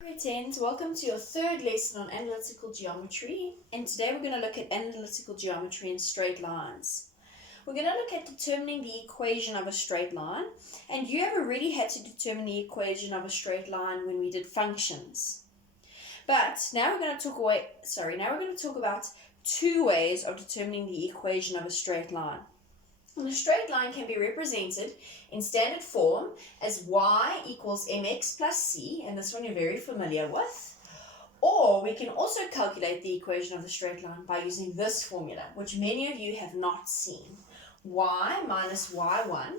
Pretend, welcome to your third lesson on analytical geometry, and today we're going to look at analytical geometry in straight lines. We're going to look at determining the equation of a straight line, and you have already had to determine the equation of a straight line when we did functions. But now we're going to talk about two ways of determining the equation of a straight line. And a straight line can be represented in standard form as y equals mx plus c, and this one you're very familiar with. Or we can also calculate the equation of the straight line by using this formula, which many of you have not seen. Y minus y1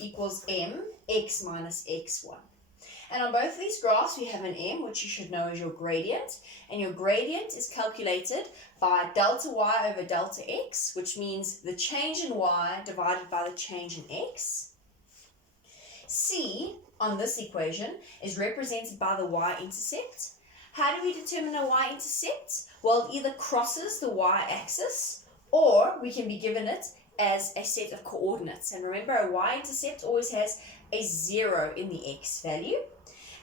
equals mx minus x1. And on both of these graphs we have an m, which you should know is your gradient, and your gradient is calculated by delta y over delta x, which means the change in y divided by the change in x. C on this equation is represented by the y-intercept. How do we determine a y-intercept? Well, it either crosses the y-axis, or we can be given it as a set of coordinates. And remember, a y-intercept always has a 0 in the x value.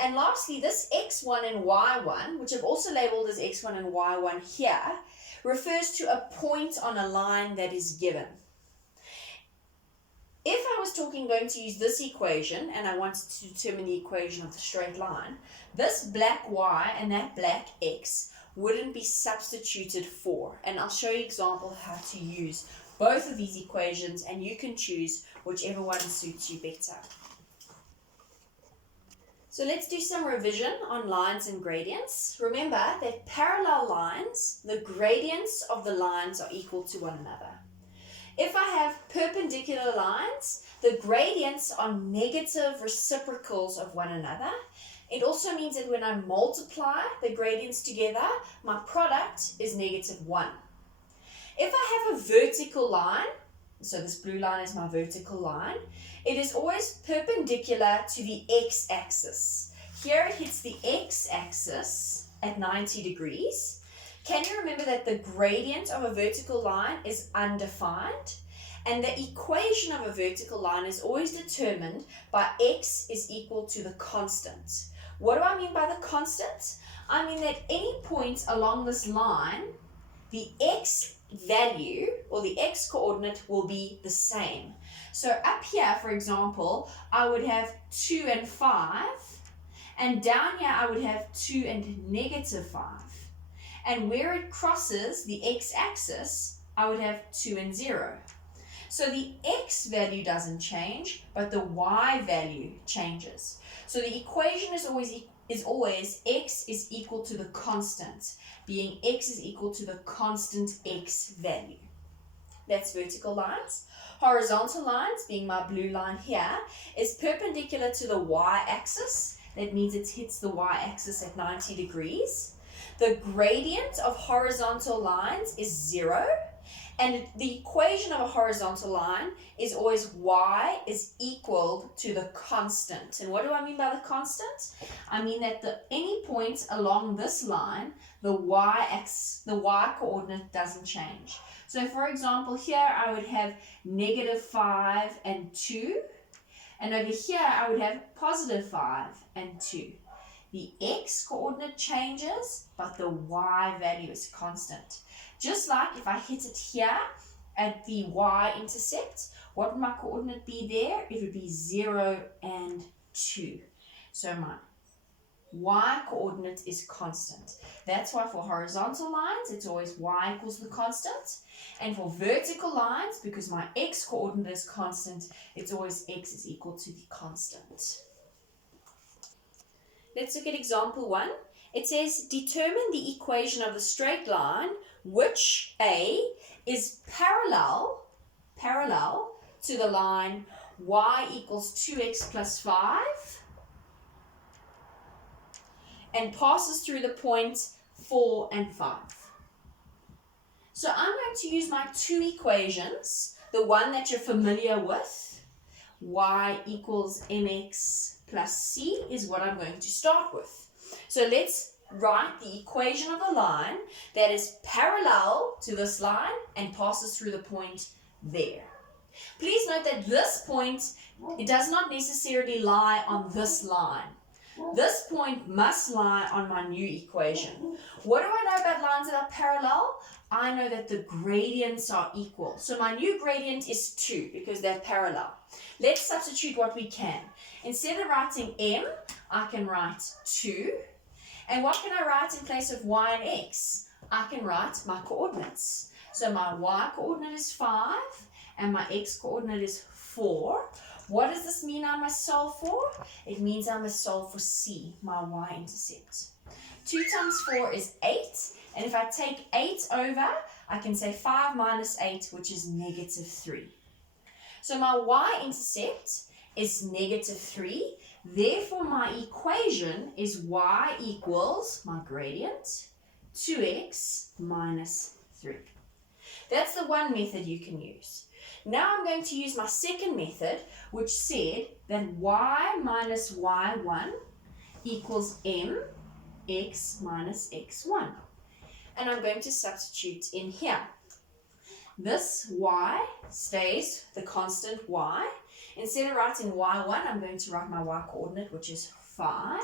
And lastly, this x1 and y1, which I've also labeled as x1 and y1 here, refers to a point on a line that is given. If I was going to use this equation and I wanted to determine the equation of the straight line, this black y and that black x wouldn't be substituted for. And I'll show you an example of how to use both of these equations, and you can choose whichever one suits you better. So let's do some revision on lines and gradients. Remember that parallel lines, the gradients of the lines are equal to one another. If I have perpendicular lines, the gradients are negative reciprocals of one another. It also means that when I multiply the gradients together, my product is -1. If I have a vertical line, so this blue line is my vertical line, it is always perpendicular to the x-axis. Here it hits the x-axis at 90 degrees. Can you remember that the gradient of a vertical line is undefined? And the equation of a vertical line is always determined by x is equal to the constant. What do I mean by the constant? I mean that any point along this line, the x value or the x coordinate will be the same. So up here, for example, I would have 2 and 5, and down here I would have 2 and -5. And where it crosses the x-axis, I would have 2 and 0. So the x value doesn't change, but the y value changes. So the equation is always x is equal to the constant, being x is equal to the constant x value. That's vertical lines. Horizontal lines, being my blue line here, is perpendicular to the y-axis. That means it hits the y-axis at 90 degrees. The gradient of horizontal lines is 0. And the equation of a horizontal line is always y is equal to the constant. And what do I mean by the constant? I mean that any point along this line, the y coordinate doesn't change. So for example, here I would have -5 and 2. And over here I would have +5 and 2. The x coordinate changes, but the y value is constant. Just like if I hit it here at the y-intercept, what would my coordinate be there? It would be 0 and 2. So my y coordinate is constant. That's why for horizontal lines, it's always y equals the constant. And for vertical lines, because my x coordinate is constant, it's always x is equal to the constant. Let's look at example 1. It says, determine the equation of the straight line which A is parallel to the line y equals 2x plus 5 and passes through the point 4 and 5. So I'm going to use my two equations, the one that you're familiar with, y equals mx plus c is what I'm going to start with. So let's write the equation of a line that is parallel to this line and passes through the point there. Please note that this point, it does not necessarily lie on this line. This point must lie on my new equation. What do I know about lines that are parallel? I know that the gradients are equal. So my new gradient is 2 because they're parallel. Let's substitute what we can. Instead of writing m, I can write 2. And what can I write in place of y and x? I can write my coordinates. So my y coordinate is 5 and my x coordinate is 4. What does this mean I must solve for? It means I must solve for c, my y-intercept. 2 times 4 is 8. And if I take 8 over, I can say 5 minus 8, which is negative 3. So my y-intercept is negative 3. Therefore, my equation is y equals my gradient, 2x minus 3. That's the one method you can use. Now I'm going to use my second method, which said that y minus y1 equals mx minus x1. And I'm going to substitute in here. This y stays the constant y. Instead of writing y1, I'm going to write my y coordinate, which is 5,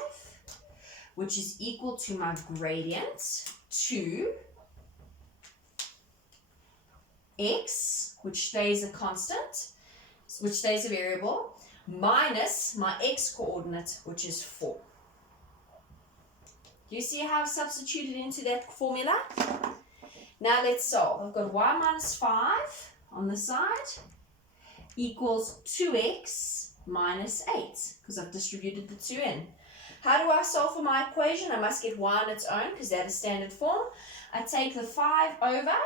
which is equal to my gradient, 2, x, which stays a constant, which stays a variable, minus my x coordinate, which is 4. Do you see how I've substituted into that formula? Now let's solve. I've got y minus 5 on the side equals 2x minus 8 because I've distributed the 2 in. How do I solve for my equation? I must get y on its own because that is standard form. I take the 5 over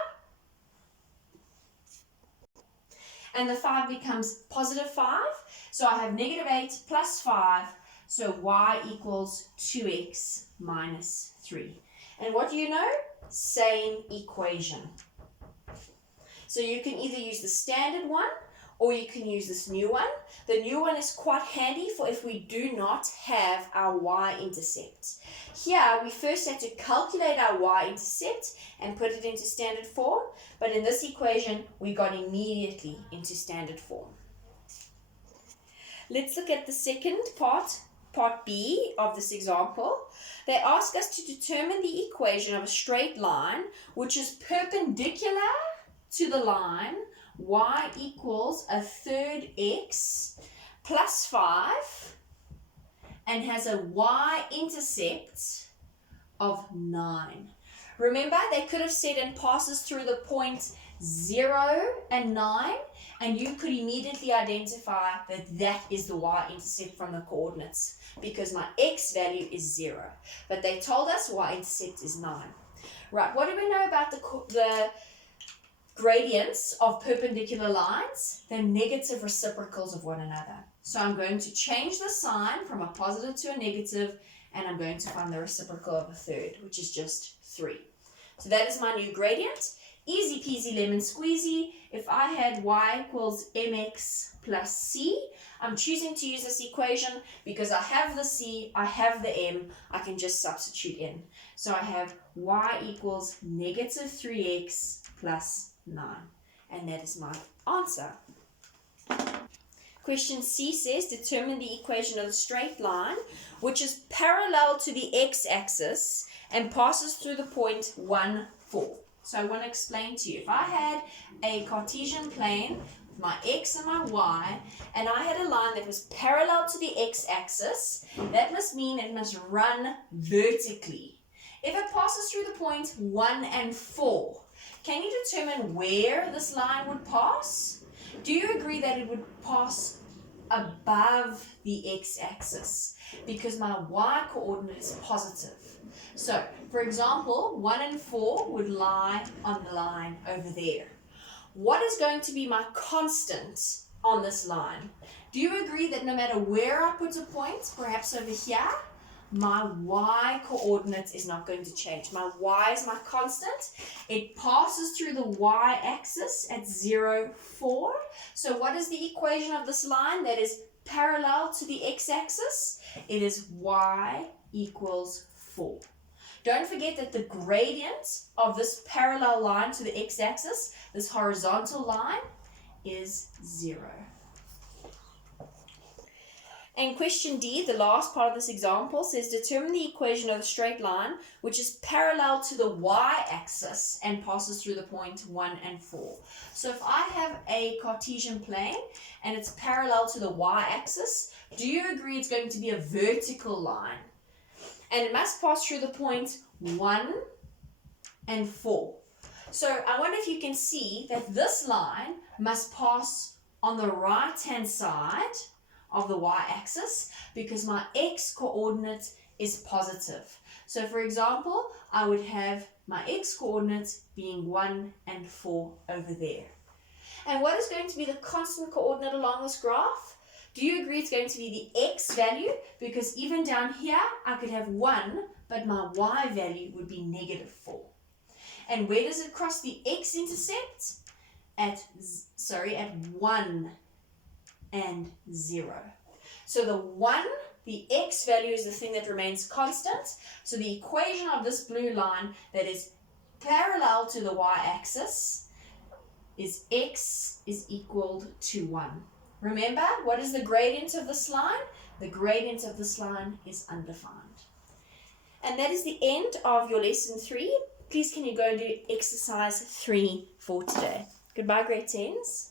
and the 5 becomes positive 5. So I have negative 8 plus 5. So y equals 2x minus 3. And what do you know? Same equation. So you can either use the standard one or you can use this new one. The new one is quite handy for if we do not have our y-intercept. Here we first have to calculate our y-intercept and put it into standard form, but in this equation we got immediately into standard form. Let's look at the second part, part B of this example. They ask us to determine the equation of a straight line which is perpendicular to the line y equals a third x plus 5 and has a y-intercept of 9. Remember, they could have said and passes through the point 0 and 9, and you could immediately identify that that is the y-intercept from the coordinates because my x value is 0. But they told us y-intercept is 9. Right, what do we know about the gradients of perpendicular lines? They're negative reciprocals of one another. So I'm going to change the sign from a positive to a negative, and I'm going to find the reciprocal of a third, which is just 3. So that is my new gradient. Easy peasy lemon squeezy. If I had y equals mx plus c, I'm choosing to use this equation because I have the c, I have the m, I can just substitute in. So I have y equals negative 3x plus 9. And that is my answer. Question C says, determine the equation of a straight line which is parallel to the x-axis and passes through the point 1, 4. So I want to explain to you. If I had a Cartesian plane with my x and my y, and I had a line that was parallel to the x-axis, that must mean it must run vertically. If it passes through the points 1 and 4, can you determine where this line would pass? Do you agree that it would pass above the x-axis? Because my y-coordinate is positive. So, for example, 1 and 4 would lie on the line over there. What is going to be my constant on this line? Do you agree that no matter where I put a point, perhaps over here, my y-coordinate is not going to change? My y is my constant. It passes through the y-axis at 0, 4. So what is the equation of this line that is parallel to the x-axis? It is y equals 4. Don't forget that the gradient of this parallel line to the x-axis, this horizontal line, is 0. And question D, the last part of this example, says determine the equation of a straight line which is parallel to the y-axis and passes through the point 1 and 4. So if I have a Cartesian plane and it's parallel to the y-axis, do you agree it's going to be a vertical line? And it must pass through the point 1 and 4. So I wonder if you can see that this line must pass on the right-hand side of the y-axis because my x-coordinate is positive. So for example, I would have my x-coordinate being 1 and 4 over there. And what is going to be the constant coordinate along this graph? Do you agree it's going to be the x value? Because even down here, I could have 1, but my y value would be negative 4. And where does it cross the x-intercept? At 1 and 0. So the 1, the x value is the thing that remains constant. So the equation of this blue line that is parallel to the y-axis is x is equal to 1. Remember, what is the gradient of this line? The gradient of this line is undefined. And that is the end of your lesson 3. Please can you go and do exercise 3 for today. Goodbye, grade 10s.